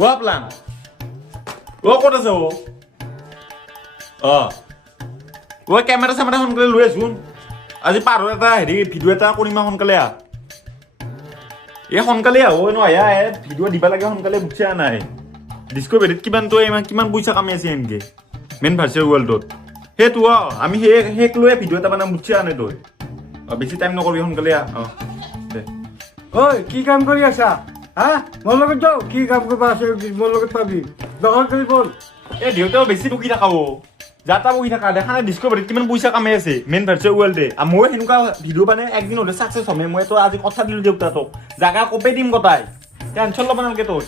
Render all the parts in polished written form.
Plan ক'ত আছে camera চেমেৰা সোনকালে লৈ আছোন আজি পাৰৰ এটা ভিডিঅ' এটা কৰিম সোনকালে সোনকালে নয়া ভিডিঅ' দিবা লাগে সোনকালে বুজছা নাই ডিস্কভাৰীত কিমান পইচা কামি আছে এনেকে মেইন ভাৰ্চুৱেল ৱৰ্ল্ডত সেইটো আমি সেইক লৈ ভিডিঅ' এটা বনাম বুজছা নাই তই বেছি টাইম নকৰিবি সোনকালে দে ঐ কি কাম কৰি আছা হা মোৰ লগত যাও কি কাম কৰিব আছে মোৰ লগত পাবি দখল কৰি বল দেউতাও বেছি বকি থাকা যাতা বকি থাকা দেখা নাই ডিস্কভাৰীত কিমান পইচা কামাই আছে মেইন ভাৰ্চুৱেল ৱৰ্ল্ডে মই সেনেকুৱা ভিডিঅ' মানে একদিন হ'লে ছাকচেছ হ'মে মই তোৰ আজি কথা দিলোঁ দেউতা তোক জাগা কপে দিম গতাই টেনশ্যন ল'ব নালাগে তোৰ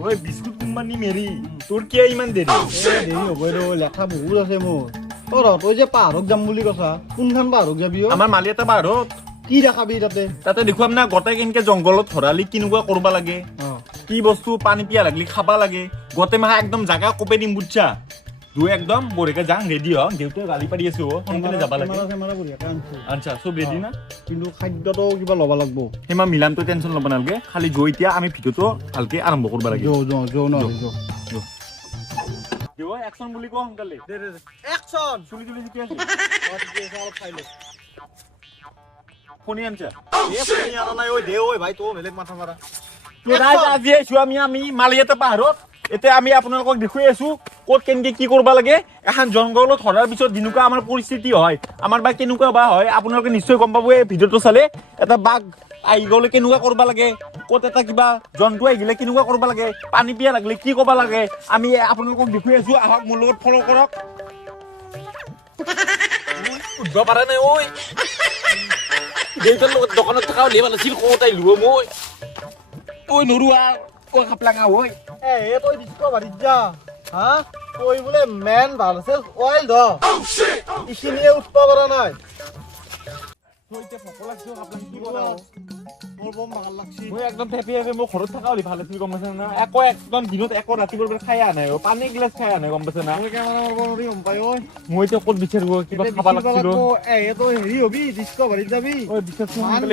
ঐ বিস্কুট কোম্পানী মেৰি তোৰ কিয় ইমান দেৰি দেৰি হ'ব লেখা বহুত আছে মোৰ তই যে পাহাৰত যাম বুলি কৈছা কোনখন পাহাৰত যাবি আমাৰ মালি এটা পাহাৰত কি দেখাবি তাতে দেখুৱাম না গোটেই কেনেকে জংঘলত ভৰালি কেনেকুৱা কৰিব লাগে কি বস্তু পানী পিয়া লাগলি খাবা লাগে গোটেই মাহা একদম জাগা কপে দিম বুজছা দুই একদম বঢ়িয়াকে যাং ৰেডি হ দেউতাই গালি পাৰি আছো সোনকালে যাবা লাগে আচ্ছা চব ৰেডি না কিন্তু খাদ্যটো কিবা ল'ব লাগব সেইমা মিলাম তই টেনশ্যন ল'ব নালাগে খালি গৈ এতিয়া আমি ভিডিঅ'টো ভালকে আৰম্ভ কৰিব লাগে একচন বুলি কওঁ সোনকালে একচন চুলি তুলি ঠিকে আছে ফোনি আনছা আজি আহিছো আমি মালিয়াতে পাহাৰত এতিয়া আমি আপোনালোকক দেখুৱাই আছো ক'ত কেনেকে কি কৰিব লাগে এখন জংঘলত ধৰাৰ পিছত যেনেকুৱা আমাৰ পৰিস্থিতি হয় আমাৰ বা কেনেকুৱা বা হয় আপোনালোকে নিশ্চয় গম পাব এই ভিডিঅ'টো চালে এটা বাঘ আহি গ'লে কেনেকুৱা কৰিব লাগে ক'ত এটা কিবা জন্তু আহি গ'লে কেনেকুৱা কৰিব লাগে পানী পিয়া লাগিলে কি ক'ব লাগে আমি আপোনালোকক দেখুৱাই আছো আহক মোৰ লগত ফ'ল' কৰক উঠিব পাৰা নাই ঐ দেউতাৰ লগত দোকানত থকা হ'লে ভাল আছিল ক'ত আহিলো মই নৰুৱা খাপলাঙা ঐ তই ডিস্কভাৰীত যা হা তই বোলে মেন ভাৰ্চেছ ৱৰ্ল্ড এইখিনিয়ে উঠিব পৰা নাই মই একদম ফেপি মই ঘৰত থকা হ'লে ভাল আছিল গম পাইছা না একদম দিনত ৰাতিপুৱাৰ পৰা খাই আনে পানী গিলাচ খাই আনে গম পাইছা না মই এতিয়া ক'ত বিচাৰো কিবা খাব লাগিছিলো হেৰি হবি ডিস্কভাৰীত যাবি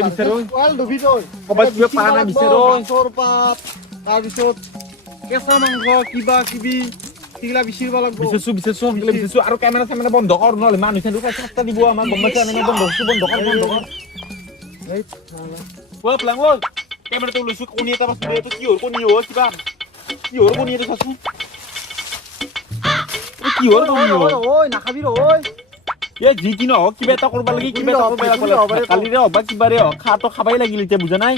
বিচাৰো ৱৰ্ল্ড হবি তই ক'ৰবাত কিবা পা নাই বিচাৰো মাছৰ পাত তাৰপিছত কেঁচা মাংস কিবা কিবি সেইগিলা বিচাৰিব লাগিব বিচাৰিছো সোনকালে বিচাৰিছো আৰু কেমেৰা চেমেৰা বন্ধ কৰ নহ'লে মানুহ চানুহ চেষ্টা দিব আমাক গম পাইছা বন্ধ কৰ প্লাং ঐ কেমেৰাটো লৈছো কণী এটা পাইছো এইটো কিহৰ কণী কিহৰ কণী এইটো চাচোন কিহৰ কণী নাখাবি যি কি নহওক কিবা এটা কৰিব লাগে কিবা এটা কৰিব লাগে কালিৰে হওক বা কিবাৰে হওক খাটো খাবাই লাগিল এতিয়া বুজা নাই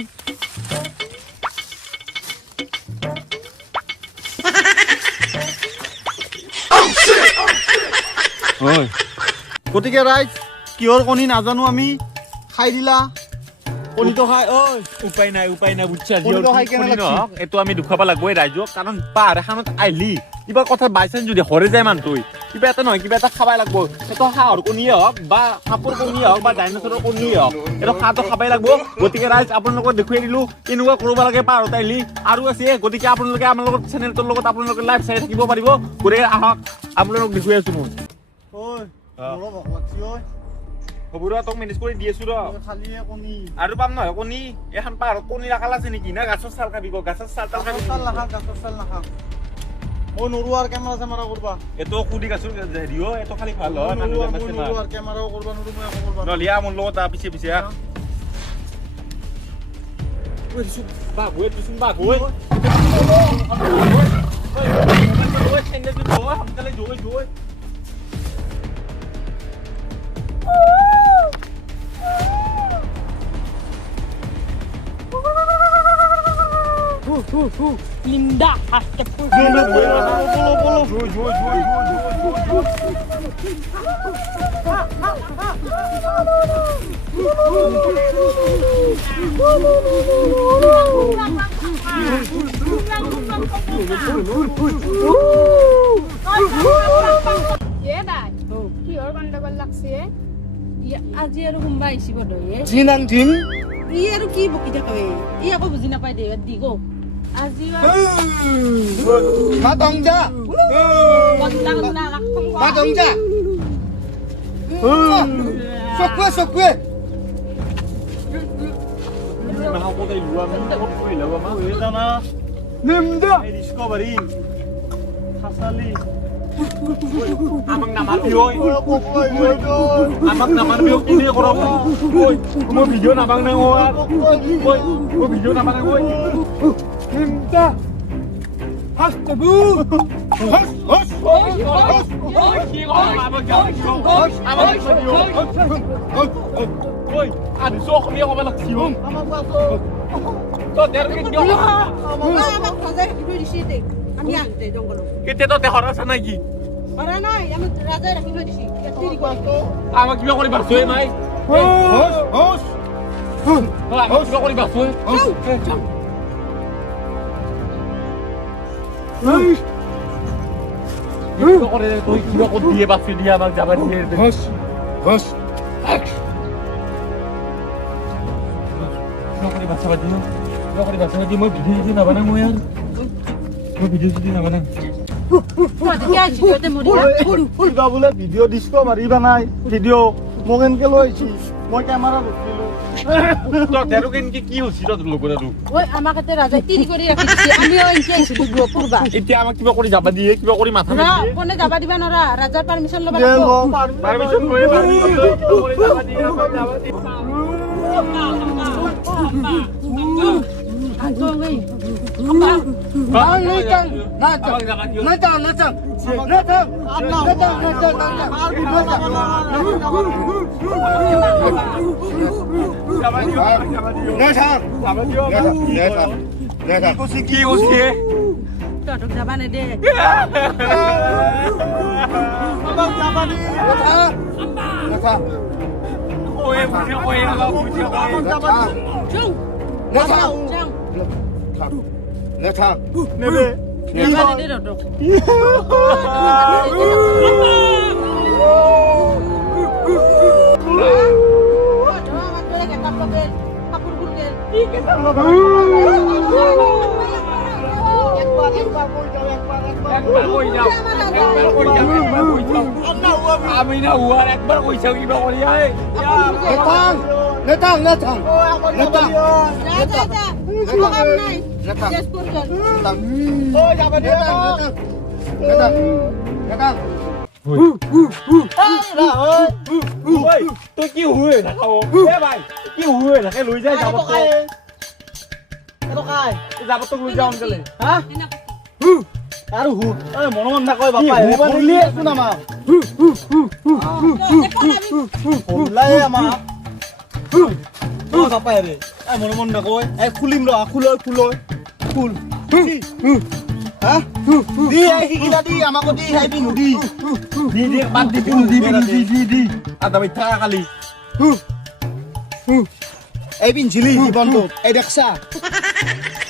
গতিকে ৰাইজ কিহৰ কণী নাজানো আমি খাই দিলা কণীটো খাই উপায় নাই বুজছা কণীটো খাই কেনে লাগছি? এইটো আমি দেখুৱাব লাগবই ৰাইজক কাৰণ পাহাৰ এখনত আহিলি কিবা কথা বাইচান্স যদি হৰে যায় মানুহটোই কিবা এটা নহয় কিবা এটা খাবাই লাগব সেইটো হাঁহৰ কণীয়ে হওক বা সাপৰ কণীয়ে হওক বা ডাইনচৰৰ কণীয়ে হওক এইটো খাটো খাবাই লাগব গতিকে ৰাইজ আপোনালোকক দেখুৱাই দিলো কেনেকুৱা কৰিব লাগে পাহাৰত আহিলি আৰু আছে গতিকে আপোনালোকে আমাৰ লগত চেনেলটোৰ লগত আপোনালোকে লাইভ চাই থাকিব পাৰিব গতিকে আহক আপোনালোকক দেখুৱাই আছো মই খবৰা তোক মেনেজ কৰি দি আছো আৰু পাম নহয় কণী এখন পাহাৰত কণীৰ আকাল আছে নেকি না গাছৰ চাল খাবি গাছৰ চাল মই নৰো আৰু কেমেৰা চেমেৰা কৰবা এইটো কুদি গাছৰ হেৰিও এইটো খালি ভাল হয় কেমেৰাও কৰবা নৰো মই একো কৰবা নলিয়া মোৰ লগত পিছে পিছে সোনকালে Linda, hashtag আজি আৰু কোনবা আহিছি বদয়ে জিনাং জিং ই আৰু কি বকি থাকবে ই আকৌ বুজি নাপাই দে দি গো আজি মা দংজা মা দংজা চকুৱে মাহা কোথায় লুয়া আমি কোথায় কইলা বাবা হয়ে জানা নিমদা এই ডিসকভারি হাসালি আমাক নামারবি ওই কই তো আমাক নামারবি ও কিনে করব ওই তোমার ভিডিও নামাক না ওই ওই ও ভিডিও নামাক না ওই নিমদা হাসতবু হাস হাস ওই কি গো আমাক যাও আমাক ভিডিও ওই আর সো খমিয়া কবা লাগছিও আমার বাসো তো দেরকে কি আমাক রাজাই রাখিব দিছি দে আমি আনতে জঙ্গল কেতে তো দেহর আছে নাকি পারা নাই আমি রাজাই রাখিব দিছি তিরি বাসো আমাক কিবা করি বাসুই নাই হাস হাস আমাক কিবা করি বাসুই হাস কিবা করে তুই কিবা কর দিয়ে বাসুই দিয়ে আমাক যাবা দিয়ে দে হাস হাস Nobody basa ba dito? Nobody basa ba dito? Mo video na ba nang mo yan? Mo video na ba nang? কি আছি তোতে মরি কিবা বোলে ভিডিঅ' ডিসকভাৰি বনাই ভিডিঅ' মোক এনেকে লৈ আহিছি মই কেমেৰা লৈছিলো তো তেরো কেন কি হইছি তো লোক না তুই? ওই আমাকে তে রাজাই তিরি করে রাখি দিছি আমিও ইনকে আইছিলো পূর্বা এতিয়া আমাক কিবা কৰি যাবা দিয়ে কিবা কৰি মাথা না মাৰি দিয়ে কোনে যাবা দিবা নৰা ৰাজাৰ পাৰমিশন লবা দে লাগবো পাৰমিশন লৈ কৰি যাবা দিয়ে যাবা দিয়ে আতো ওই কি হইছে টটক যাবা নে দে ওই বুঝে কই লাগা বুঝে কই চুং চুং নেবে যাবা নে দে টটক একবার কই যাও আমি না হুয়ার একবার কই যাও কিবা করি আয় নেতাং নেতাং যা যা যা কাম নাই শেষ করে যান ওই তুই কি হুয়ে না খাও এ ভাই কি হুয়ে না কে লই যায় যাব তো যাব তো লই যাও গেলে আৰু হু মনমন নকয় বাপা খুলি আছো না মা খুলাই আমা বাপা রে মনমন নকয় খুলিম ৰ খুলয় খুলয় খুল হা দি শিকিলা দি আমাকো দি হাইবি নুদি দি দি বাদ দি দি আদা ভাই থাকা খালি এই পিনছিলি জীৱনটো এই দেখছা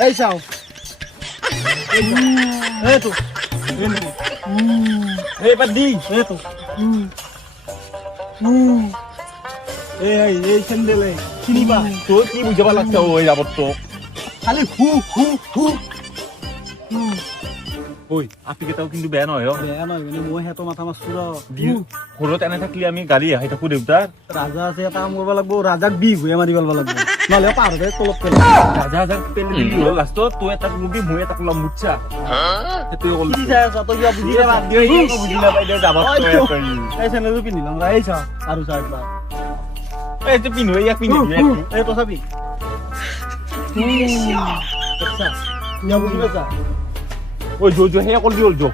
এই চাও এইটো এই বাদ দি এইটো এই চেন্দেল চিনিবা তোর কি বুঝাবা লাগছে ওই যাব তো খালি হু হু হু ওই আপনি কেটাও কিন্তু বেয়া নহয় বেয়া নহয় মানে মই হেতো মাথা মাৰছো ৰ ঘৰত এনে থাকলি আমি গাড়ী আহি থাকো দেউতাৰ ৰাজা আছে এটা কাম কৰিব লাগিব ৰাজাক বিহুৱে মাৰি পেলাব লাগিব নহ'লে পাহাৰতে তলত পেলাব ৰাজা হাজাৰ পেলি হ'ল লাষ্টত তই এটা লবি মই এটা লম মুচ্ছা সেইটোৱে ক'ল কি চাই আছা তই কিবা বুজি নাপাই বুজি নাপাই দে যাব এই চেন্দেলটো পিন্ধি ল'ম এই চা আৰু চা একবাৰ এইটো পিন্ধো ইয়াক পিন্ধি এই তো চাবি দেখছা ইয়া বুজি পাইছা ওই জো জো সেয়া কৰি হ'ল জো